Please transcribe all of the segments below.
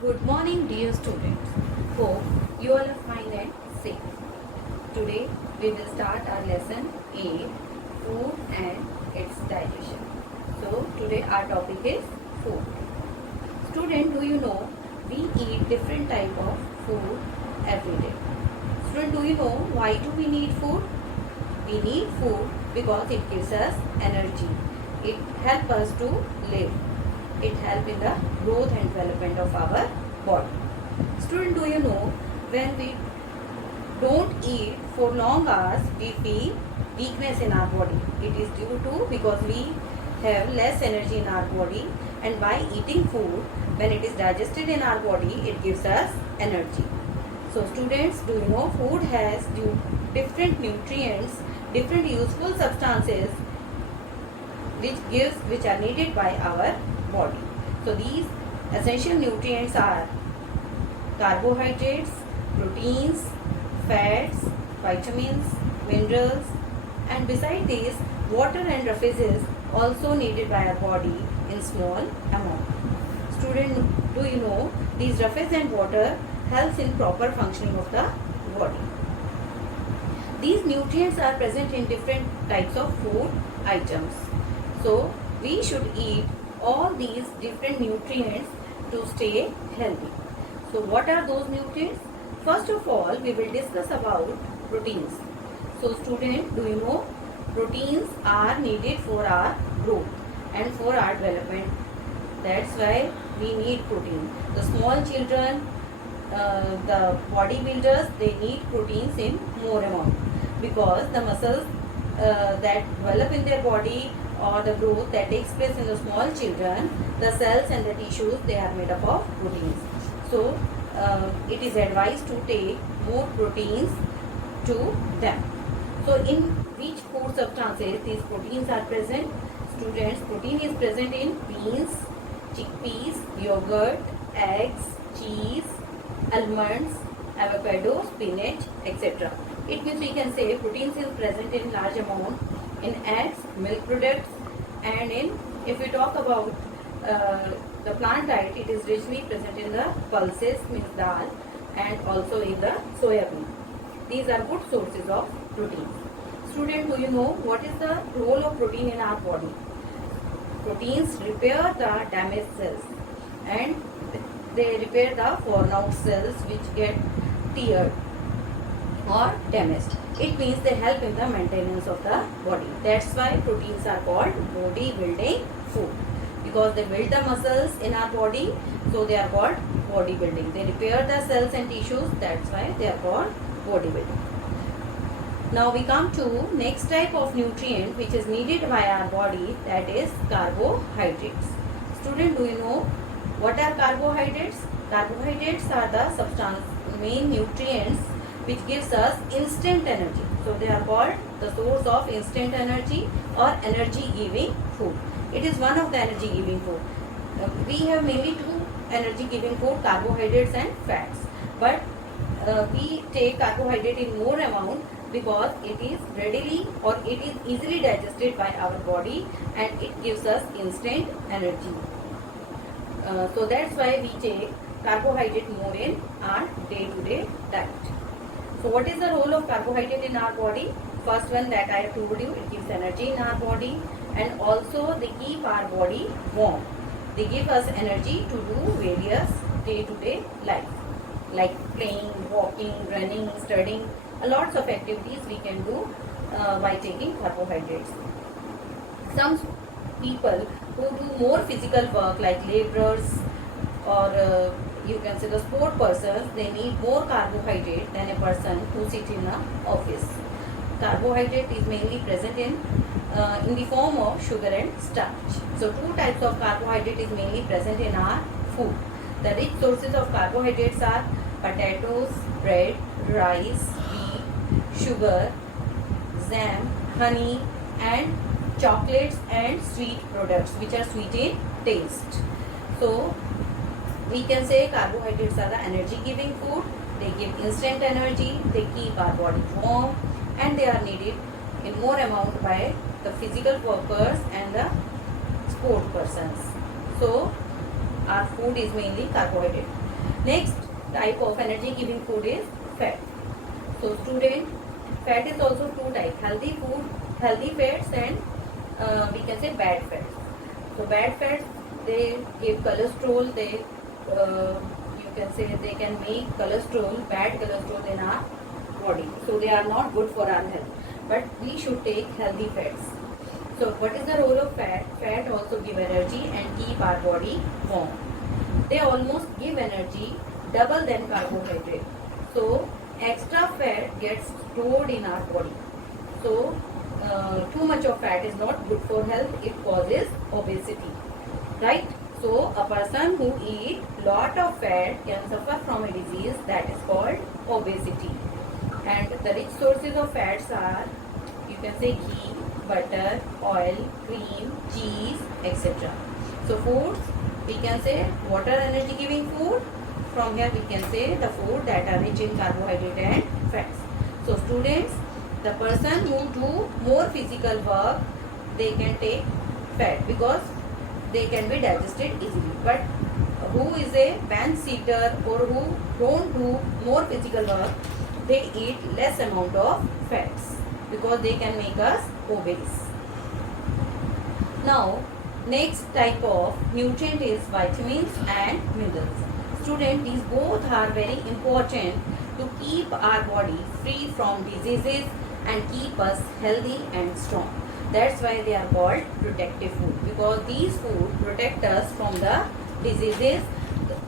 Good morning, dear students. Hope you all are fine and safe. Today we will start our lesson 8, food and its digestion. So today our topic is food. Student, do you know we eat different type of food every day? Student, do you know why do we need food? We need food because it gives us energy. It helps us to live. It helps in the growth and development of our body. Student, do you know when we don't eat for long hours, we feel weakness in our body. It is due to because we have less energy in our body, and by eating food, when it is digested in our body, it gives us energy. So students, do you know food has different nutrients, different useful substances which are needed by our body. So these essential nutrients are carbohydrates, proteins, fats, vitamins, minerals, and beside these, water and rough is also needed by our body in small amount. Student, do you know these rough and water helps in proper functioning of the body. These nutrients are present in different types of food items. So we should eat all these different nutrients to stay healthy. So what are those nutrients? First of all, we will discuss about proteins. So student, do you know proteins are needed for our growth and for our development. That's why we need protein. The small children, the bodybuilders, they need proteins in more amount because the muscles that develop in their body or the growth that takes place in the small children, the cells and the tissues, they are made up of proteins. So it is advised to take more proteins to them. So in which food substances these proteins are present? Students, protein is present in beans, chickpeas, yogurt, eggs, cheese, almonds, avocado, spinach, etc. It means we can say proteins is present in large amount in eggs, milk products, and in, if we talk about the plant diet, it is richly present in the pulses, means dal, and also in the soya bean. These are good sources of protein. Student, do you know what is the role of protein in our body? Proteins repair the damaged cells and they repair the worn out cells which get teared or damaged. It means they help in the maintenance of the body. That's why proteins are called body building food, because they build the muscles in our body, so they are called body building. They repair the cells and tissues, that's why they are called body building. Now we come to next type of nutrient which is needed by our body, that is carbohydrates. Student, do you know what are carbohydrates? Carbohydrates are the main nutrients which gives us instant energy. So they are called the source of instant energy or energy giving food. It is one of the energy giving food. We have mainly two energy giving food, carbohydrates and fats. But we take carbohydrate in more amount because it is readily or it is easily digested by our body and it gives us instant energy. So that's why we take carbohydrate more in our day-to-day diet. So what is the role of carbohydrate in our body? First one that I have told you, it gives energy in our body and also they keep our body warm. They give us energy to do various day-to-day life like playing, walking, running, studying. Lots of activities we can do by taking carbohydrates. Some people who do more physical work like laborers or you can say the sport persons, they need more carbohydrate than a person who sits in an office. Carbohydrate is mainly present in the form of sugar and starch. So two types of carbohydrate is mainly present in our food. The rich sources of carbohydrates are potatoes, bread, rice, wheat, sugar, jam, honey, and chocolates and sweet products which are sweet in taste. So we can say carbohydrates are the energy giving food. They give instant energy, they keep our body warm, and they are needed in more amount by the physical workers and the sport persons. So our food is mainly carbohydrate. Next type of energy giving food is fat. So student, fat is also two types: healthy food, healthy fats, and we can say bad fats. So bad fats, they give cholesterol. They you can say they can make cholesterol, bad cholesterol in our body. So they are not good for our health. But we should take healthy fats. So what is the role of fat? Fat also give energy and keep our body warm. They almost give energy double than carbohydrate. So extra fat gets stored in our body. So too much of fat is not good for health. It causes obesity, right? So a person who eat lot of fat can suffer from a disease that is called obesity. And the rich sources of fats are, you can say, ghee, butter, oil, cream, cheese, etc. So foods, we can say what are energy giving food? From here we can say the food that are rich in carbohydrate and fats. So students, the person who do more physical work, they can take fat because they can be digested easily. But who is a bench seater or who don't do more physical work, they eat less amount of fats because they can make us obese. Now, next type of nutrient is vitamins and minerals. Student, these both are very important to keep our body free from diseases and keep us healthy and strong. That's why they are called protective food, because these food protect us from the diseases.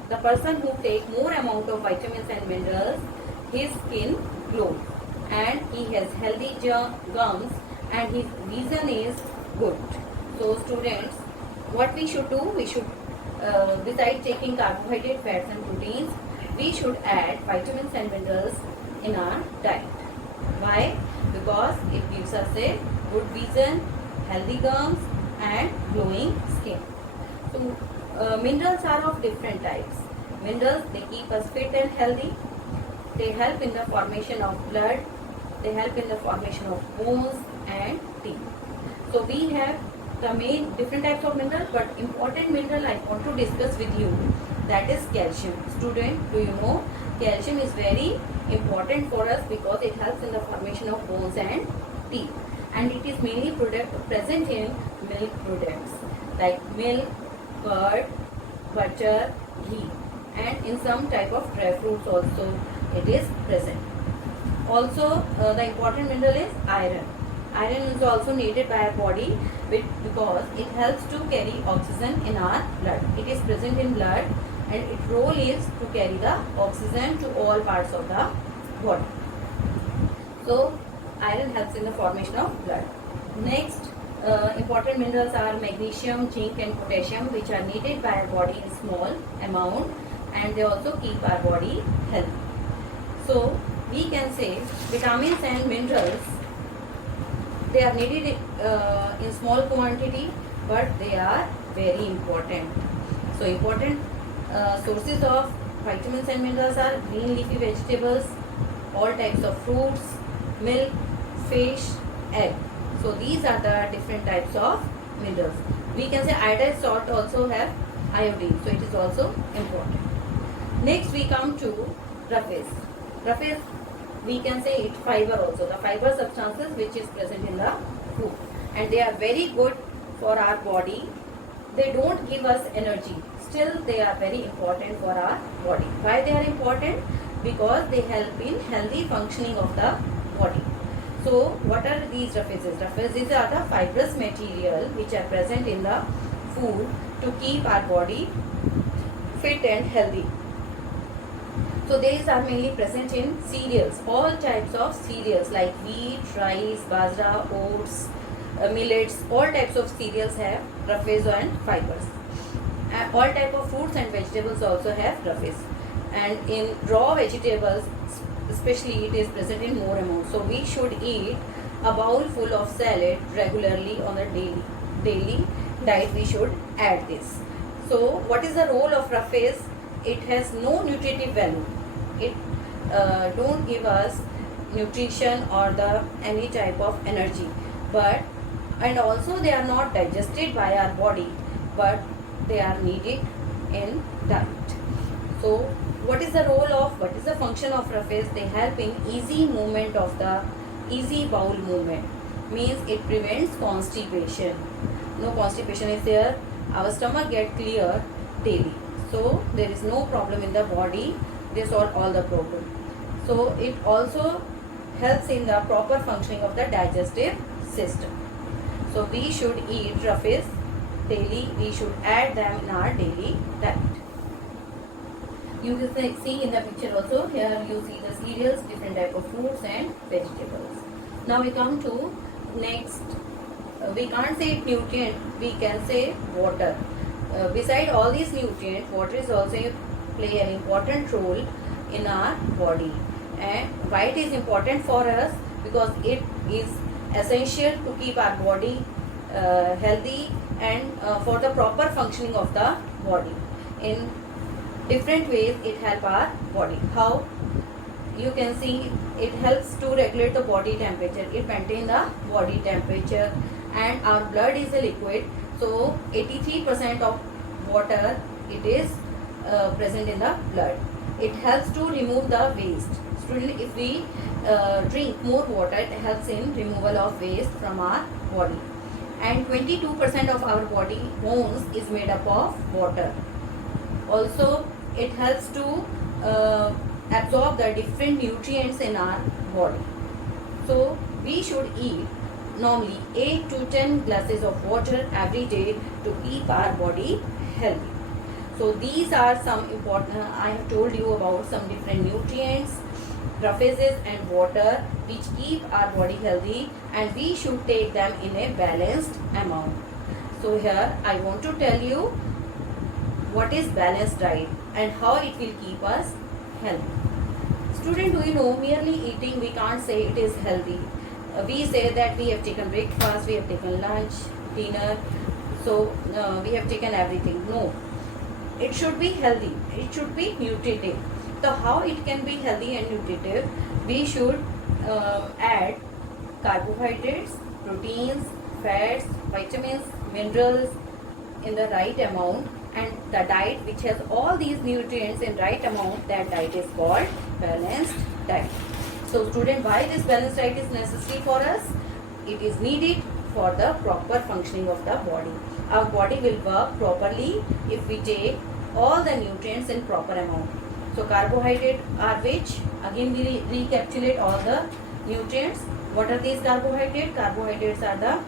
The person who take more amount of vitamins and minerals, his skin glows and he has healthy gums and his vision is good. So students, what we should do, we should besides taking carbohydrate, fats and proteins, we should add vitamins and minerals in our diet. Why? Because it gives us a good vision, healthy gums and glowing skin. So minerals are of different types. Minerals, they keep us fit and healthy. They help in the formation of blood. They help in the formation of bones and teeth. So we have the main different types of minerals, but important mineral I want to discuss with you, that is calcium. Student, do you know calcium is very important for us because it helps in the formation of bones and teeth, and it is mainly present in milk products like milk, curd, butter, ghee, and in some type of dry fruits also it is present. Also the important mineral is iron. Iron is also needed by our body because it helps to carry oxygen in our blood. It is present in blood and its role is to carry the oxygen to all parts of the body. So iron helps in the formation of blood. Next important minerals are magnesium, zinc and potassium, which are needed by our body in small amount, and they also keep our body healthy. So we can say vitamins and minerals, they are needed in small quantity, but they are very important. So important sources of vitamins and minerals are green leafy vegetables, all types of fruits, milk, fish, egg. So these are the different types of minerals. We can say iodized salt also have iodine, so it is also important. Next we come to roughage. Roughage, we can say it fiber also, the fiber substances which is present in the food, and they are very good for our body. They don't give us energy, still they are very important for our body. Why they are important? Because they help in healthy functioning of the body. So what are these roughages? Roughages are the fibrous material which are present in the food to keep our body fit and healthy. So these are mainly present in cereals, all types of cereals like wheat, rice, bajra, oats, millets, all types of cereals have roughage and fibers. All type of fruits and vegetables also have roughage. And in raw vegetables, especially, it is present in more amount. So we should eat a bowl full of salad regularly on a daily diet. We should add this. So what is the role of roughage? It has no nutritive value. It don't give us nutrition or any type of energy, and also they are not digested by our body, but they are needed in diet. So what is the function of roughage? They help in easy bowel movement, means it prevents constipation. No constipation is there. Our stomach get clear daily, so there is no problem in the body. They solve all the problem. So it also helps in the proper functioning of the digestive system. So we should eat roughage daily. We should add them in our daily diet. You can see in the picture also, here you see the cereals, different type of fruits and vegetables. Now we come to next, we can't say nutrient, we can say water. Beside all these nutrients, water is also play an important role in our body. And why it is important for us? Because it is essential to keep our body healthy and for the proper functioning of the body. In different ways it help our body. How? You can see it helps to regulate the body temperature. It maintain the body temperature, and our blood is a liquid. So 83% of water it is present in the blood. It helps to remove the waste. Student, if we drink more water, it helps in removal of waste from our body. And 22% of our body bones is made up of water. Also, it helps to absorb the different nutrients in our body. So we should eat normally 8 to 10 glasses of water every day to keep our body healthy. So these are some important, I have told you about some different nutrients, roughages and water which keep our body healthy, and we should take them in a balanced amount. So here I want to tell you what is balanced diet and how it will keep us healthy. Student, do you know, merely eating we can't say it is healthy. We say that we have taken breakfast, we have taken lunch, dinner, so we have taken everything. No, it should be healthy, it should be nutritive. So how it can be healthy and nutritive? We should add carbohydrates, proteins, fats, vitamins, minerals in the right amount, and the diet which has all these nutrients in right amount, that diet is called balanced diet. So student, why this balanced diet is necessary for us? It is needed for the proper functioning of the body. Our body will work properly if we take all the nutrients in proper amount. So carbohydrates are which? Again we recapitulate all the nutrients. What are these carbohydrates? Carbohydrates are the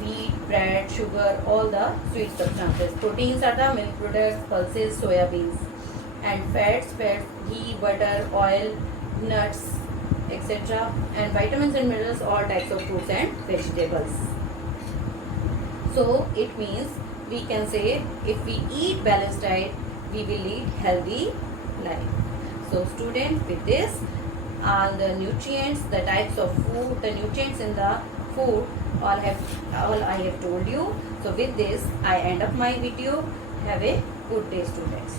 wheat, bread, sugar, all the sweet substances. Proteins are the milk products, pulses, soya beans. And fats, ghee, butter, oil, nuts, etc. And vitamins and minerals, all types of fruits and vegetables. So it means we can say if we eat balanced diet, we will lead healthy life. So student, with this, all the nutrients, the types of food, the nutrients in the food, all I have told you. So with this, I end up my video. Have a good day, students.